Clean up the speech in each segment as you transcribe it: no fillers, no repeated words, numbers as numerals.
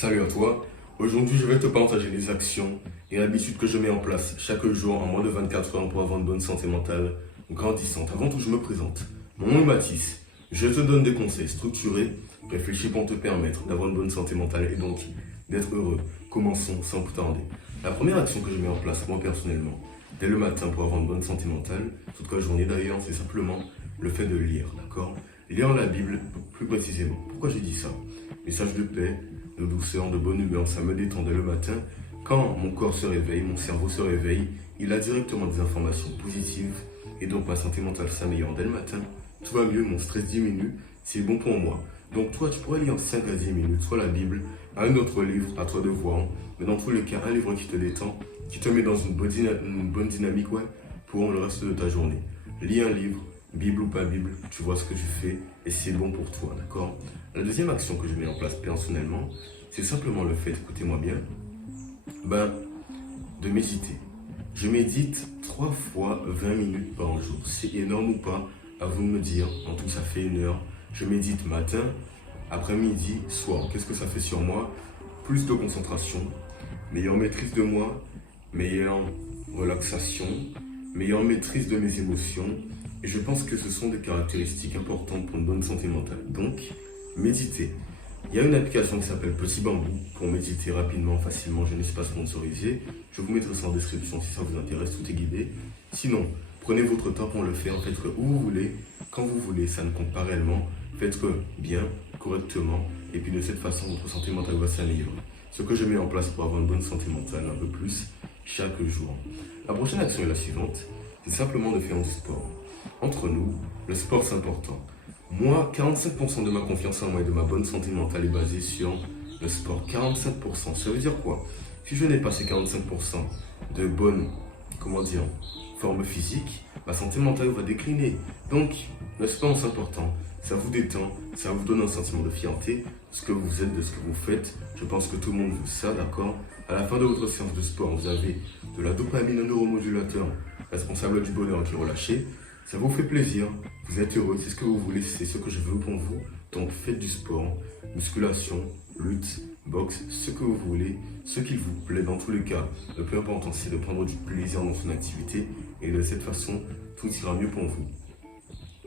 Salut à toi. Aujourd'hui, je vais te partager les actions et habitudes que je mets en place chaque jour en moins de 24 heures pour avoir une bonne santé mentale grandissante. Avant tout, je me présente. Mon nom est Mathis. Je te donne des conseils structurés, réfléchis pour te permettre d'avoir une bonne santé mentale et donc d'être heureux. Commençons sans plus tarder. La première action que je mets en place, moi personnellement, dès le matin pour avoir une bonne santé mentale, toute la journée d'ailleurs, c'est simplement le fait de lire, d'accord? Lire la Bible, plus précisément. Pourquoi j'ai dit ça? Message de paix, de douceur, de bonne humeur, ça me détend dès le matin. Quand mon corps se réveille, mon cerveau se réveille, il a directement des informations positives et donc ma santé mentale s'améliore dès le matin. Tout va mieux, mon stress diminue, c'est bon pour moi. Donc toi, tu pourrais lire 5 à 10 minutes, soit la Bible, un autre livre, à toi de voir. Mais dans tous les cas, un livre qui te détend, qui te met dans une bonne dynamique pour le reste de ta journée. Lis un livre, Bible ou pas Bible, tu vois ce que tu fais et c'est bon pour toi, d'accord? La deuxième action que je mets en place personnellement, c'est simplement le fait, écoutez-moi bien, de méditer. Je médite 3 fois 20 minutes par jour. C'est énorme ou pas? À vous de me dire. En tout, ça fait 1 heure. Je médite matin, après-midi, soir. Qu'est-ce que ça fait sur moi? Plus de concentration, meilleure maîtrise de moi, meilleure relaxation, meilleure maîtrise de mes émotions. Et je pense que ce sont des caractéristiques importantes pour une bonne santé mentale. Donc, méditer. Il y a une application qui s'appelle Petit Bambou pour méditer rapidement, facilement. Je ne suis pas sponsorisé. Je vous mettrai ça en description si ça vous intéresse, tout est guidé. Sinon, prenez votre temps pour le faire. Faites-le où vous voulez, quand vous voulez. Ça ne compte pas réellement. Faites-le bien, correctement. Et puis de cette façon, votre santé mentale va s'améliorer. Ce que je mets en place pour avoir une bonne santé mentale un peu plus chaque jour. La prochaine action est la suivante. C'est simplement de faire du sport. Entre nous, le sport c'est important. Moi, 45% de ma confiance en moi et de ma bonne santé mentale est basée sur le sport. 47%. Ça veut dire quoi? Si je n'ai pas ces 45% de bonne, forme physique, ma santé mentale va décliner. Donc, le sport c'est important. Ça vous détend, ça vous donne un sentiment de fierté de ce que vous êtes, de ce que vous faites. Je pense que tout le monde veut ça, d'accord? À la fin de votre séance de sport, vous avez de la dopamine, un neuromodulateur responsable du bonheur qui est relâché. Ça vous fait plaisir, vous êtes heureux, c'est ce que vous voulez, c'est ce que je veux pour vous. Donc faites du sport, musculation, lutte, boxe, ce que vous voulez, ce qui vous plaît dans tous les cas. Le plus important c'est de prendre du plaisir dans son activité et de cette façon, tout ira mieux pour vous.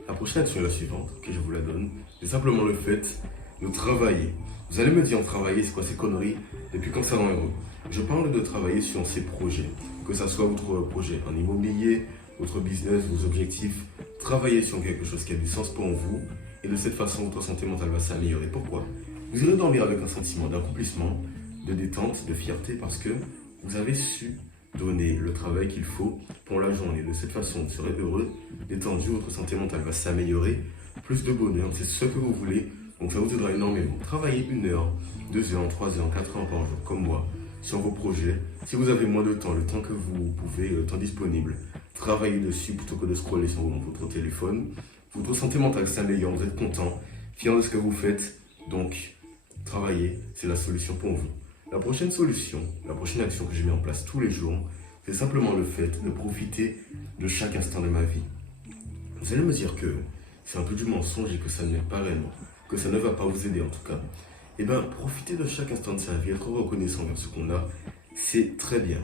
La prochaine action est la suivante, que je vous la donne, c'est simplement le fait de travailler. Vous allez me dire, travailler, c'est quoi ces conneries? Depuis quand ça rend heureux? Je parle de travailler sur ces projets, que ce soit votre projet en immobilier, votre business, vos objectifs. Travaillez sur quelque chose qui a du sens pour vous et de cette façon, votre santé mentale va s'améliorer. Pourquoi? Vous irez dormir avec un sentiment d'accomplissement, de détente, de fierté parce que vous avez su donner le travail qu'il faut pour la journée. De cette façon, vous serez heureux, détendu, votre santé mentale va s'améliorer, plus de bonheur, c'est ce que vous voulez, donc ça vous aidera énormément. Travaillez 1 heure, 2 heures, 3 heures, 4 heures par jour, comme moi, sur vos projets. Si vous avez moins de temps, le temps que vous pouvez, le temps disponible, travaillez dessus plutôt que de scroller sur votre téléphone. Votre santé mentale s'améliore, vous êtes content, fier de ce que vous faites, donc travailler, c'est la solution pour vous. La prochaine solution, la prochaine action que je mets en place tous les jours, c'est simplement le fait de profiter de chaque instant de ma vie. Vous allez me dire que c'est un peu du mensonge et que ça ne m'aide pas réellement, que ça ne va pas vous aider en tout cas. Eh bien, profitez de chaque instant de sa vie, être reconnaissant vers ce qu'on a, c'est très bien.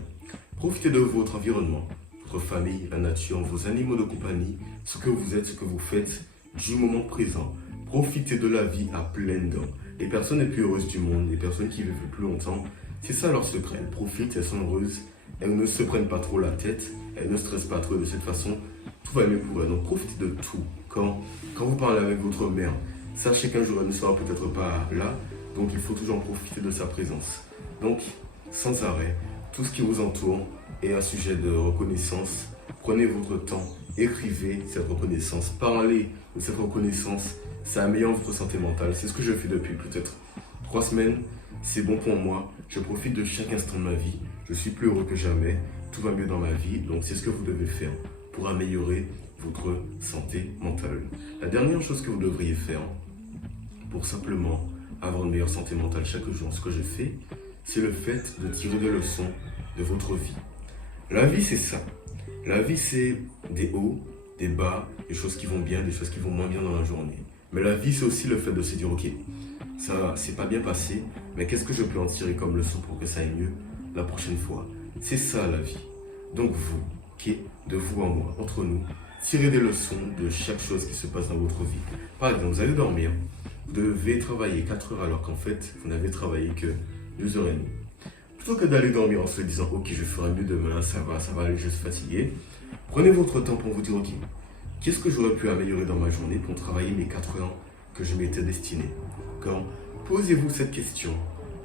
Profitez de votre environnement, votre famille, la nature, vos animaux de compagnie, ce que vous êtes, ce que vous faites, du moment présent. Profitez de la vie à pleines dents. Les personnes les plus heureuses du monde, les personnes qui vivent le plus longtemps, c'est ça leur secret. Elles profitent, elles sont heureuses, elles ne se prennent pas trop la tête, elles ne stressent pas trop. De cette façon, tout va mieux pour elles. Donc profitez de tout. Quand vous parlez avec votre mère, sachez qu'un jour elle ne sera peut-être pas là, donc il faut toujours profiter de sa présence. Donc, sans arrêt, tout ce qui vous entoure est un sujet de reconnaissance. Prenez votre temps, écrivez cette reconnaissance, parlez de cette reconnaissance. Ça améliore votre santé mentale. C'est ce que je fais depuis peut-être 3 semaines. C'est bon pour moi. Je profite de chaque instant de ma vie. Je suis plus heureux que jamais. Tout va mieux dans ma vie. Donc c'est ce que vous devez faire pour améliorer votre santé mentale. La dernière chose que vous devriez faire pour simplement avoir une meilleure santé mentale chaque jour, ce que je fais, c'est le fait de tirer des leçons de votre vie. La vie, c'est ça. La vie, c'est des hauts, des bas, des choses qui vont bien, des choses qui vont moins bien dans la journée. Mais la vie, c'est aussi le fait de se dire, ok, ça c'est pas bien passé, mais qu'est-ce que je peux en tirer comme leçon pour que ça aille mieux la prochaine fois? C'est ça la vie. Donc vous, ok, de vous en moi, entre nous, tirez des leçons de chaque chose qui se passe dans votre vie. Par exemple, vous allez dormir, vous devez travailler 4 heures alors qu'en fait, vous n'avez travaillé que 2h30. Plutôt que d'aller dormir en se disant, ok, je ferai mieux demain, ça va aller, je suis fatigué. Prenez votre temps pour vous dire, ok, qu'est-ce que j'aurais pu améliorer dans ma journée pour travailler mes 4 heures que je m'étais destiné? Quand posez-vous cette question,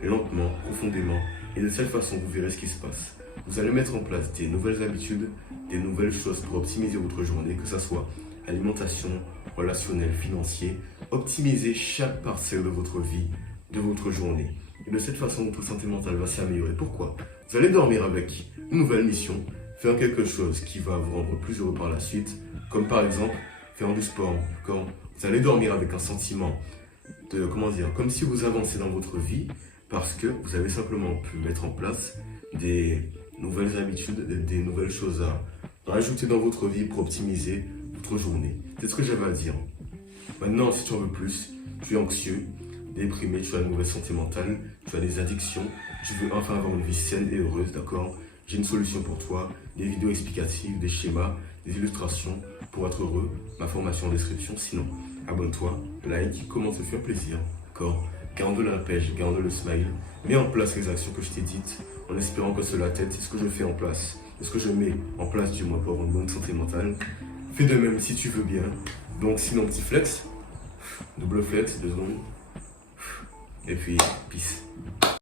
lentement, profondément, et de cette façon, vous verrez ce qui se passe. Vous allez mettre en place des nouvelles habitudes, des nouvelles choses pour optimiser votre journée, que ce soit alimentation, relationnel, financier. Optimisez chaque parcelle de votre vie, de votre journée. Et de cette façon, votre santé mentale va s'améliorer. Pourquoi? Vous allez dormir avec une nouvelle mission, faire quelque chose qui va vous rendre plus heureux par la suite, comme par exemple faire du sport. Quand vous allez dormir avec un sentiment de, comme si vous avancez dans votre vie, parce que vous avez simplement pu mettre en place des nouvelles habitudes, des nouvelles choses à rajouter dans votre vie pour optimiser votre journée. C'est ce que j'avais à dire. Maintenant, si tu en veux plus, tu es anxieux, déprimé, tu as une mauvaise santé mentale, tu as des addictions, tu veux enfin avoir une vie saine et heureuse, d'accord? J'ai une solution pour toi, des vidéos explicatives, des schémas, des illustrations pour être heureux, ma formation en description. Sinon, abonne-toi, like, commente, ça fait un plaisir, d'accord? Garde la pêche, garde le smile, mets en place les actions que je t'ai dites, en espérant que cela t'aide. C'est ce que je fais en place, c'est ce que je mets en place du moins pour avoir une bonne santé mentale. Fais de même si tu veux bien. Donc sinon, petit flex, double flex, 2 secondes, et puis peace.